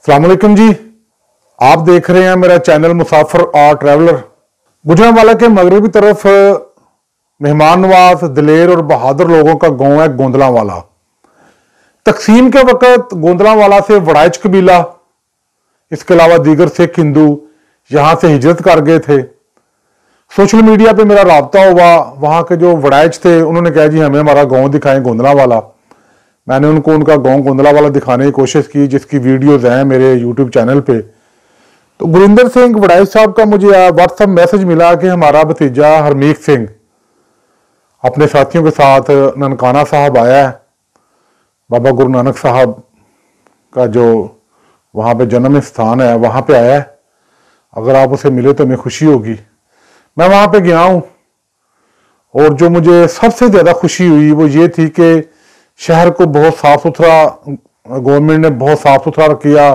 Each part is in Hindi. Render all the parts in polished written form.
अस्सलाम वालेकुम जी। आप देख रहे हैं मेरा चैनल मुसाफिर और ट्रैवलर। गुजरांवाला के मगरबी तरफ मेहमान नवाज, दिलेर और बहादुर लोगों का गांव है गोंदलांवाला। तकसीम के वक्त गोंदलांवाला से वड़ाइच कबीला, इसके अलावा दीगर सिख हिंदू यहां से हिजरत कर गए थे। सोशल मीडिया पे मेरा राब्ता हुआ, वहां के जो वड़ाइच थे उन्होंने कहा जी हमें हमारा गांव दिखाएं गोंदलांवाला। मैंने उनको उनका गांव गोंदलांवाला दिखाने की कोशिश की, जिसकी वीडियोज हैं मेरे यूट्यूब चैनल पे। तो गुरिंदर सिंह वड़ाइच साहब का मुझे व्हाट्सएप मैसेज मिला कि हमारा भतीजा हरमीत सिंह अपने साथियों के साथ ननकाना साहब आया है। बाबा गुरु नानक साहब का जो वहाँ पे जन्म स्थान है वहाँ पे आया है। अगर आप उसे मिले तो हमें खुशी होगी। मैं वहाँ पे गया हूँ और जो मुझे सबसे ज़्यादा खुशी हुई वो ये थी कि शहर को बहुत साफ सुथरा, गवर्नमेंट ने बहुत साफ सुथरा किया।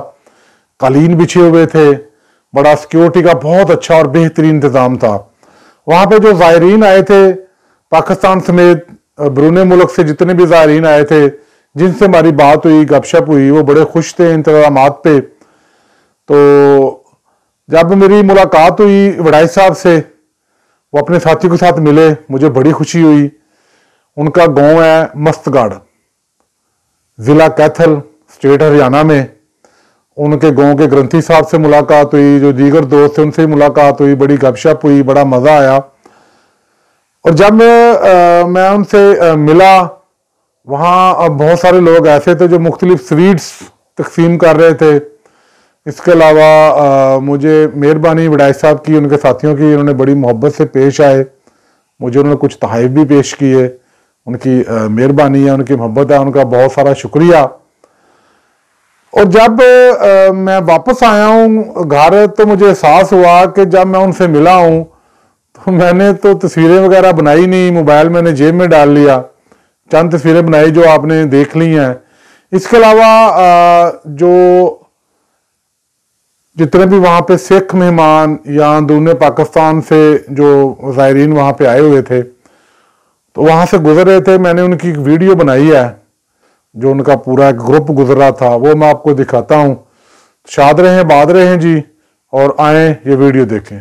कालीन बिछे हुए थे, बड़ा सिक्योरिटी का बहुत अच्छा और बेहतरीन इंतजाम था। वहाँ पे जो ज़ायरीन आए थे पाकिस्तान समेत ब्रूने मुल्क से जितने भी ज़ायरीन आए थे, जिनसे हमारी बात हुई, गपशप हुई, वो बड़े खुश थे इंतजामात पे। तो जब मेरी मुलाकात हुई वड़ाइच साहब से, वो अपने साथियों के साथ मिले, मुझे बड़ी खुशी हुई। उनका गांव है मस्तगढ़, जिला कैथल, स्टेट हरियाणा में। उनके गांव के ग्रंथी साहब से मुलाकात हुई, जो दीगर दोस्त थे उनसे मुलाकात हुई, बड़ी गपशप हुई, बड़ा मज़ा आया। और जब मैं उनसे मिला, वहाँ बहुत सारे लोग ऐसे थे जो मुख्तलिफ स्वीट्स तकसीम कर रहे थे। इसके अलावा मुझे मेहरबानी वड़ाइच साहब की, उनके साथियों की, उन्होंने बड़ी मोहब्बत से पेश आए। मुझे उन्होंने कुछ तोहफ़े भी पेश किए। उनकी मेहरबानी है, उनकी मोहब्बत है, उनका बहुत सारा शुक्रिया। और जब मैं वापस आया हूँ घर, तो मुझे एहसास हुआ कि जब मैं उनसे मिला हूँ तो मैंने तो तस्वीरें वगैरह बनाई नहीं, मोबाइल मैंने जेब में डाल लिया। चंद तस्वीरें बनाई जो आपने देख ली हैं। इसके अलावा जो जितने भी वहाँ पे सिख मेहमान या अंदरूनी पाकिस्तान से जो ज़ायरीन वहाँ पे आए हुए थे, तो वहाँ से गुजर रहे थे, मैंने उनकी एक वीडियो बनाई है जो उनका पूरा एक ग्रुप गुजर रहा था, वो मैं आपको दिखाता हूँ। शाद रहें, बाद रहें जी, और आए ये वीडियो देखें।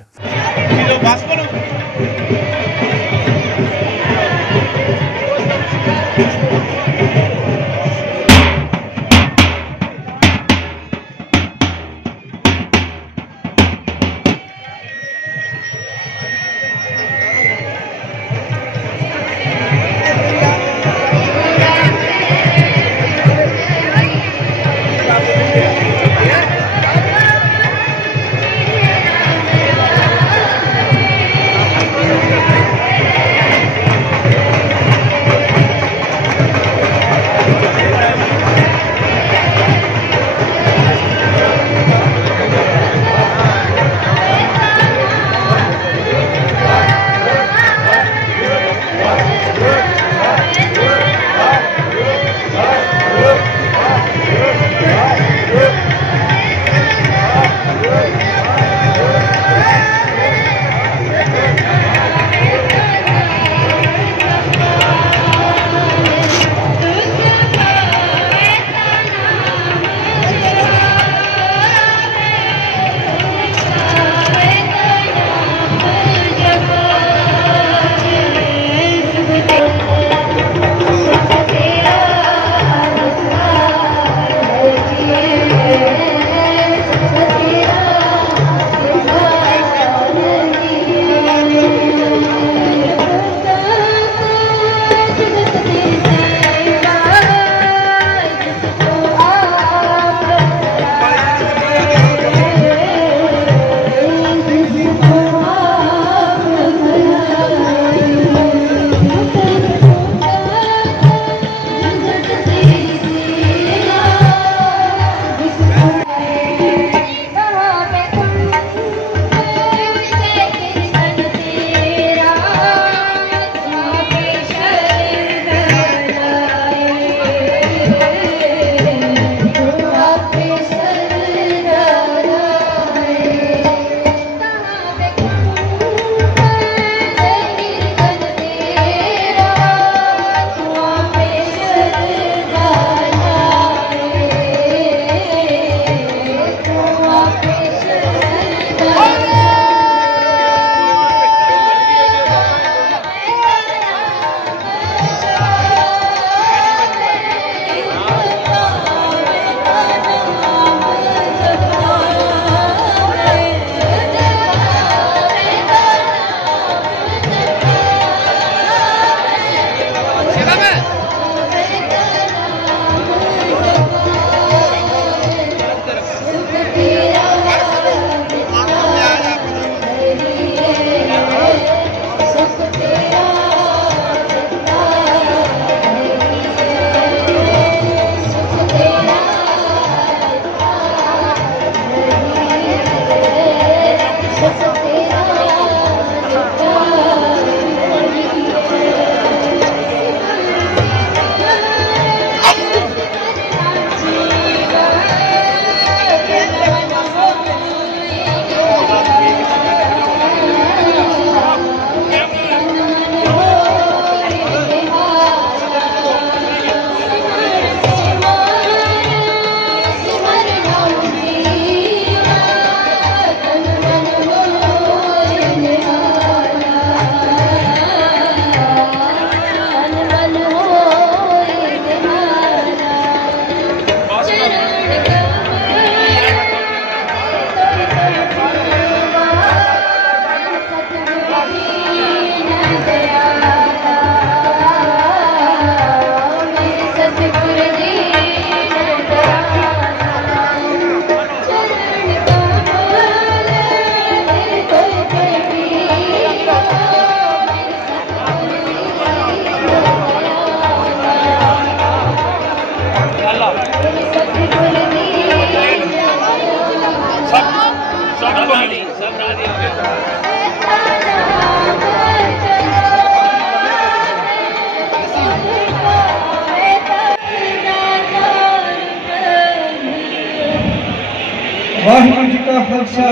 वाहिगुरू जी का खालसा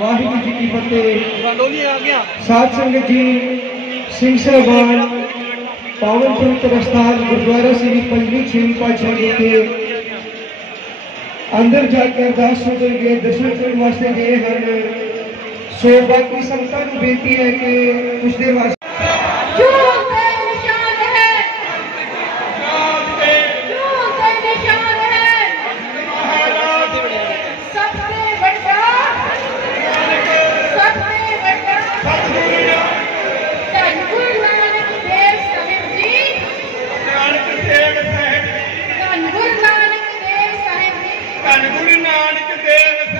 वाहिगुरू जी की फतेह। साध संगत जी, सिंह साहबान, पावन पवित्र स्थान गुरुद्वारा श्री पंजवीं छेवीं पातशाही के अंदर जाकर अरदास सुन गए, दर्शन करने वास्ते गए हैं। सो बाकी संगतां नूं बेनती है कि कुछ देर वास्ते गुरु नानक देव